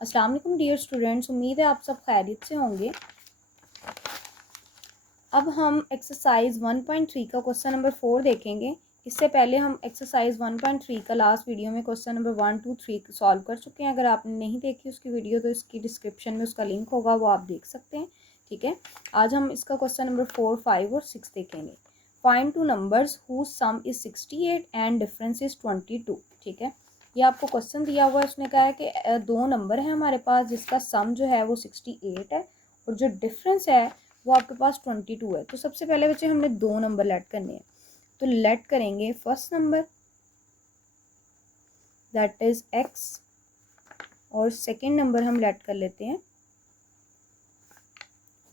अस्सलाम वालेकुम dear students, उम्मीद है आप सब खैरियत से होंगे। अब हम एक्सरसाइज 1.3 का क्वेश्चन नंबर 4 देखेंगे। इससे पहले हम एक्सरसाइज 1.3 का लास्ट वीडियो में क्वेश्चन नंबर 1, 2, 3 सॉल्व कर चुके हैं। अगर आपने नहीं देखी उसकी वीडियो तो इसकी डिस्क्रिप्शन में उसका लिंक होगा, वो आप देख सकते हैं। ठीक है, आज हम इसका क्वेश्चन नंबर 4, 5 और 6 देखेंगे। Find two numbers whose sum is 68 and difference is 22। ठीक है, ये आपको क्वेश्चन दिया हुआ है। उसने कहा है कि दो नंबर है हमारे पास जिसका सम जो है वो 68 है और जो डिफरेंस है वो आपके पास 22 है। तो सबसे पहले बच्चे हमने दो नंबर लेट करने हैं। तो लेट करेंगे first number that is x और सेकंड नंबर हम लेट कर लेते हैं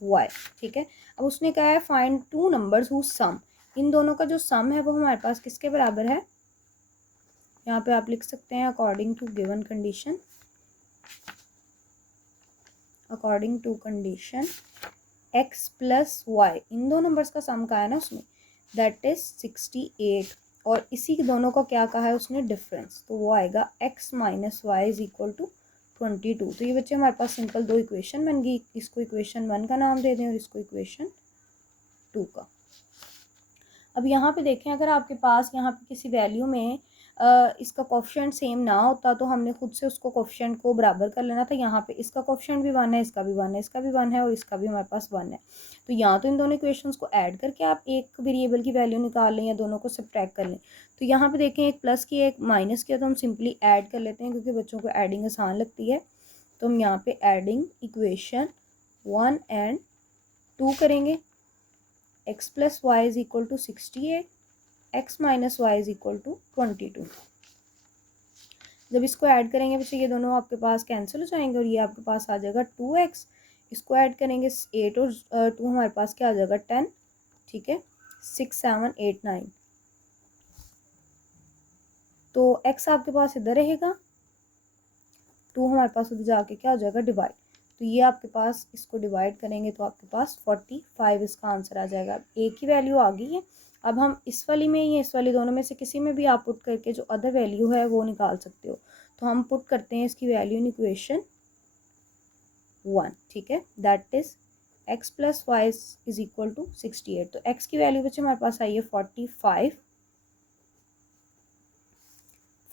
y। ठीक है, अब उसने कहा है find two numbers whose sum, इन दोनों का जो सम है वो हमारे पास किसके बराबर है। यहाँ पे आप लिख सकते हैं according to given condition, according to condition x plus y, इन दो नंबर्स का सम कहा है ना उसने, दैट इज 68 और इसी दोनों का क्या कहा है उसने, डिफरेंस। तो वो आएगा x minus Y is equal to 22। तो ये बच्चे हमारे पास सिंपल दो इक्वेशन बन गई। इसको इक्वेशन 1 का नाम दे दें और इसको इक्वेशन 2 का। अब यहाँ पे देखें, अगर आपके पास यहाँ पे किसी वैल्यू में इसका कोफिशिएंट सेम ना होता तो हमने खुद से उसको कोफिशिएंट को बराबर कर लेना था। यहाँ पे इसका कोफिशिएंट भी 1 है, इसका भी 1 है, इसका भी 1 है और इसका भी हमारे पास 1 है। तो यहाँ तो इन दोनों इक्वेशंस को ऐड करके आप एक वेरिएबल की वैल्यू निकाल लें या दोनों को सब्ट्रैक्ट कर लें। तो यहाँ पे देखें एक प्लस की एक माइनस किया तो हम सिंपली ऐड कर लेते हैं क्योंकि बच्चों को ऐडिंग आसान लगती है। तो हम यहाँ पे ऐडिंग इक्वेशन 1 एंड 2 करेंगे। x plus Y is equal to 68, x minus Y is equal to 22। जब इसको ऐड करेंगे बच्चे ये दोनों आपके पास कैंसिल हो जाएंगे और ये आपके पास आ जाएगा 2x। इसको ऐड करेंगे 8 और 2 हमारे पास क्या आ जाएगा 10। ठीक है, 6, 7, 8, 9। तो x आपके पास इधर रहेगा, 2 हमारे पास उधर जाके क्या हो जाएगा डिवाइड। तो ये आपके पास इसको डिवाइड करेंगे तो आपके पास 45 इसका आंसर आ जाएगा। एक ही वैल्यू आ गई है। अब हम इस वाली में या इस वाली दोनों में से किसी में भी आप पुट करके जो अदर वैल्यू है वो निकाल सकते हो। तो हम पुट करते हैं इसकी वैल्यू इन इक्वेशन 1। ठीक है, that is x plus Y is equal to 68। तो x की वैल्यू बच्चे हमारे पास आई है 45।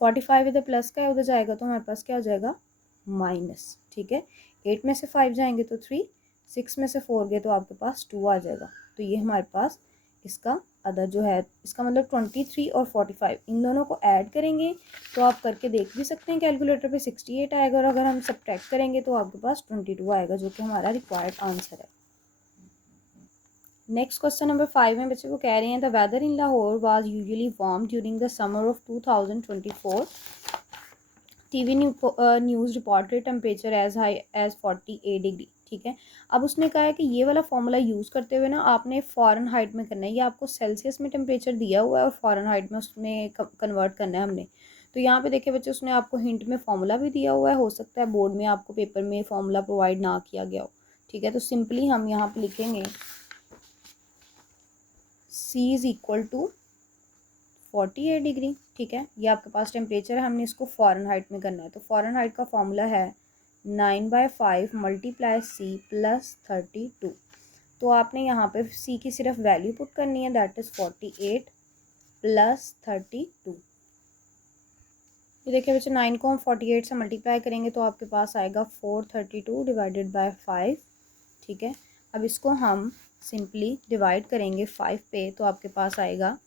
45 इधर प्लस का है, उधर जाएगा तो हमारे पास क्या हो जाएगा माइनस। ठीक है, 8 में से 5 जाएंगे तो 3, 6 में से 4 गए तो आपके पास 2 आ जाएगा। तो ये हमारे पास इसका अदर जो है, इसका मतलब 23 और 45 इन दोनों को ऐड करेंगे तो आप करके देख भी सकते हैं कैलकुलेटर पे 68 आएगा और अगर हम सब्ट्रैक्ट करेंगे तो आपके पास 22 आएगा जो कि हमारा रिक्वायर्ड आंसर है। नेक्स्ट क्वेश्चन नंबर 5 में बच्चे को कह रहे हैं the weather in Lahore was usually warm during the summer of 2024। TV news reported temperature as high as 48 degree. ठीक है, अब उसने कहा है कि ये वाला फॉर्मूला यूज़ करते हुए ना आपने फ़ॉरेन हाइट में करना है। ये आपको सेल्सियस में टेम्परेचर दिया हुआ है और फ़ॉरेन हाइट में उसमें कन्वर्ट करना है हमने। तो यहाँ पे देखिए बच्चे उसने आपको हिंट में फॉर्मूला भी दिया हुआ है। हो सकता है बोर्ड में आपको पेपर में फॉर्मूला प्रोवाइड ना किया गया हो। ठीक है, तो सिंपली हम यहाँ पे लिखेंगे C is equal to 48 degree. ठीक है, ये आपके पास टेम्परेचर है, हमने इसको फ़ॉरेन हाइट में करना है। तो फ़ॉरेन हाइट का फॉर्मूला है 9/5 मल्टीप्लाई C प्लस 32। तो आपने यहाँ पे C की सिर्फ वैल्यू पुट करनी है, दैट इज़ 48 प्लस 32। ये देखिए बच्चे 9 को हम 48 से मल्टीप्लाई करेंगे तो आपके पास आएगा 432 डिवाइडेड बाय 5। ठीक है, अब इसको हम सिंपली डिवाइड करेंगे 5 पे तो आपके पास आएगा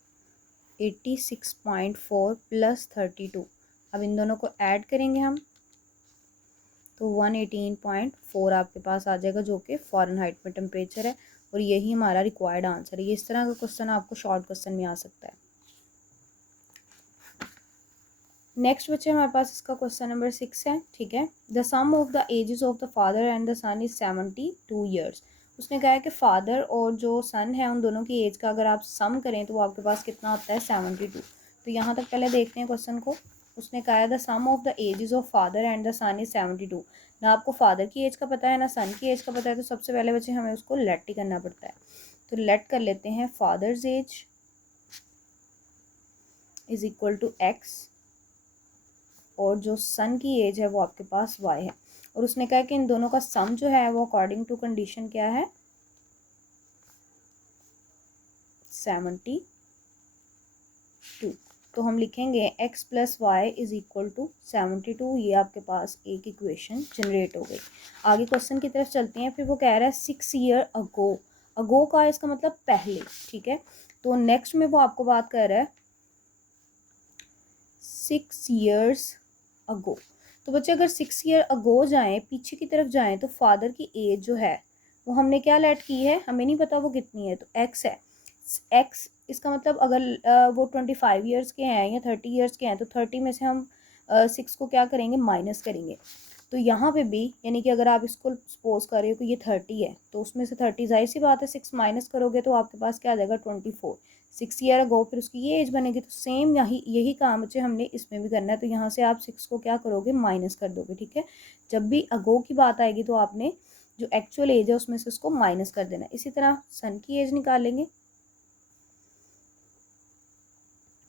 86.4 प्लस 32। अब इन दोनों को ऐड करेंगे हम तो 118.4 आपके पास आ जाएगा जो कि फ़ॉरेन हाइट में टेम्परेचर है और यही हमारा रिक्वायर्ड आंसर है। ये इस तरह का क्वेश्चन आपको शॉर्ट क्वेश्चन में आ सकता है। नेक्स्ट बच्चे हमारे पास इसका क्वेश्चन नंबर 6 है। ठीक है, the sum of the ages of the father and the son is 72 years. उसने कहा है कि फादर और जो सन है उन दोनों की एज का अगर आप सम करें तो आपके पास कितना आता है 72। तो यहाँ तक पहले देखते हैं क्वेश्चन को। उसने कहा है the sum of the ages of father and the son is 72। ना आपको फादर की एज का पता है ना सन की एज का पता है, तो सबसे पहले बच्चे हमें उसको लेट ही करना पड़ता है। तो लेट कर लेते हैं father's age is equal to X और जो सन की एज है वो आपके पास y है। और उसने कहा कि इन दोनों का सम जो है वो अकॉर्डिंग टू कंडीशन क्या है, 72। तो हम लिखेंगे x plus Y is equal to 72। ये आपके पास एक इक्वेशन जनरेट हो गई। आगे क्वेश्चन की तरफ चलते हैं। फिर वो कह रहा है 6 ईयर अगो। अगो का इसका मतलब पहले, ठीक है। तो नेक्स्ट में वो आपको बात कर रहा है 6 ईयर्स अगो। तो बच्चे अगर 6 ईयर अगो जाएं, पीछे की तरफ जाएं, तो फादर की एज जो है वो हमने क्या लेट की है, हमें नहीं पता वो कितनी है, तो x है। x इसका मतलब अगर वो 25 ईयर्स के हैं या 30 ईयर्स के हैं, तो 30 में से हम 6 को क्या करेंगे, माइनस करेंगे। तो यहाँ पे भी यानी कि अगर आप इसको सपोज कर रहे हो कि ये 30 है, तो उसमें से 30 जाहिर सी बात है 6 माइनस करोगे तो आपके पास क्या आ जाएगा 24। 6 ईयर अगो फिर उसकी ये एज बनेगी। तो सेम यही काम बच्चे हमने इसमें भी करना है। तो यहाँ से आप 6 को क्या करोगे, माइनस कर दोगे, ठीक है। जब भी अगो की बात आएगी तो आपने जो एक्चुअल एज है उसमें से उसको माइनस कर देना। इसी तरह सन की एज निकालेंगे,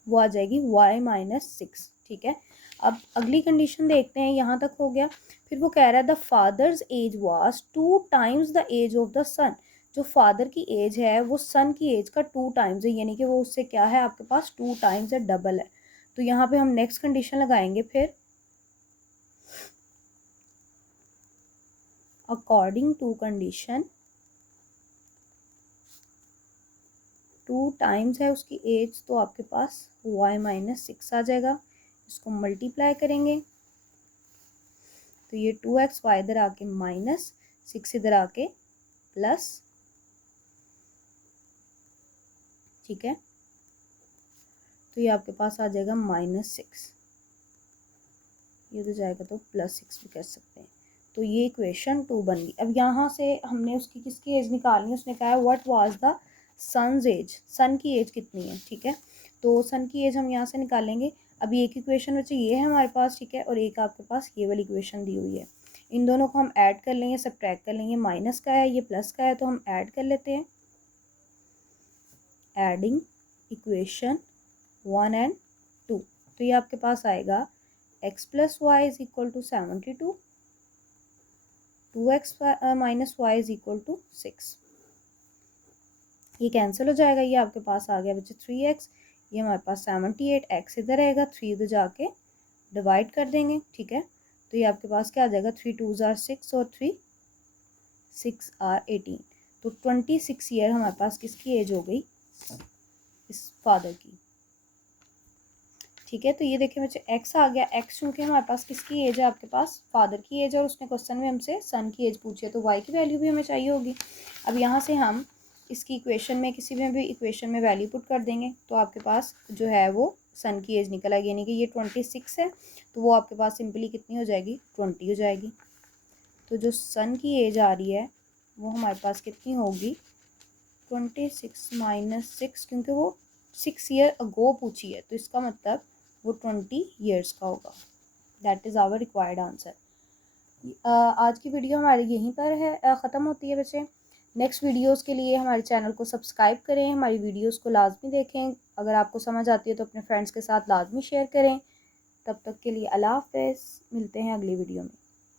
वो आ जाएगी y माइनस 6, ठीक है। अब अगली कंडीशन देखते हैं, यहाँ तक हो गया। फिर वो कह रहा है the father's age was 2 times the age of the son. जो फादर की एज है वो सन की एज का 2 टाइम्स है, यानी कि वो उससे क्या है, आपके पास 2 टाइम्स है, डबल है। तो यहाँ पे हम नेक्स्ट कंडीशन लगाएंगे। फिर अकॉर्डिंग टू कंडीशन 2 टाइम्स है उसकी एज, तो आपके पास y माइनस 6 आ जाएगा। इसको मल्टीप्लाई करेंगे तो ये 2x, y इधर आके माइनस 6 इधर आके प्लस, ठीक है। तो ये आपके पास आ जाएगा -6, ये तो जाएगा तो +6 भी कर सकते हैं। तो ये इक्वेशन 2 बन गई। अब यहाँ से हमने उसकी किसकी एज निकालनी है, उसने कहा है what was the son's age, son की एज कितनी है, ठीक है। तो सन की एज हम यहाँ से निकालेंगे। अभी एक इक्वेशन बच्चे ये है हमारे पास, ठीक है, और एक आपके पास ये वाली इक्वेशन दी हुई है। इन दोनों को हम ऐड कर लेंगे, सब्ट्रैक्ट कर लेंगे। माइनस का है, ये प्लस का है, तो हम ऐड कर लेते हैं। एडिंग इक्वेशन 1 एंड 2, तो ये आपके पास आएगा x plus Y is equal to 72, 2x minus Y is equal to 6। ये कैंसिल हो जाएगा, ये आपके पास आ गया बच्चे 3x। ये हमारे पास 78, x इधर रहेगा, 3 इधर जाके डिवाइड कर देंगे, ठीक है। तो ये आपके पास क्या आ जाएगा, 3 2s are 6 और 3 6 are 18। तो 26 ईयर हमारे पास किसकी एज हो गई, इस फादर की, ठीक है। तो ये देखिए बच्चे x आ गया। x चूँकि हमारे पास किसकी एज है, आपके पास फादर की एज है, और उसने क्वेश्चन में हमसे सन की एज पूछी है, तो y की वैल्यू भी हमें चाहिए होगी। अब यहाँ से हम इसकी इक्वेशन में किसी में भी इक्वेशन में वैल्यू पुट कर देंगे, तो आपके पास जो है वो सन की एज निकल आएगी, यानी कि ये 26 है, तो वो आपके पास सिंपली कितनी हो जाएगी, 20 हो जाएगी। तो जो सन की एज आ रही है वो हमारे पास कितनी होगी, 26 माइनस 6, क्योंकि वो 6 ईयर अगो पूछी है, तो इसका मतलब वो 20 ईयर्स का होगा। That is our required answer. आज की वीडियो हमारी यहीं पर है, ख़त्म होती है बच्चे। नेक्स्ट वीडियोस के लिए हमारे चैनल को सब्सक्राइब करें, हमारी वीडियोस को लाजमी देखें। अगर आपको समझ आती है तो अपने फ्रेंड्स के साथ लाजमी शेयर करें। तब तक के लिए अल्लाह हाफ़िज़, मिलते हैं अगली वीडियो में।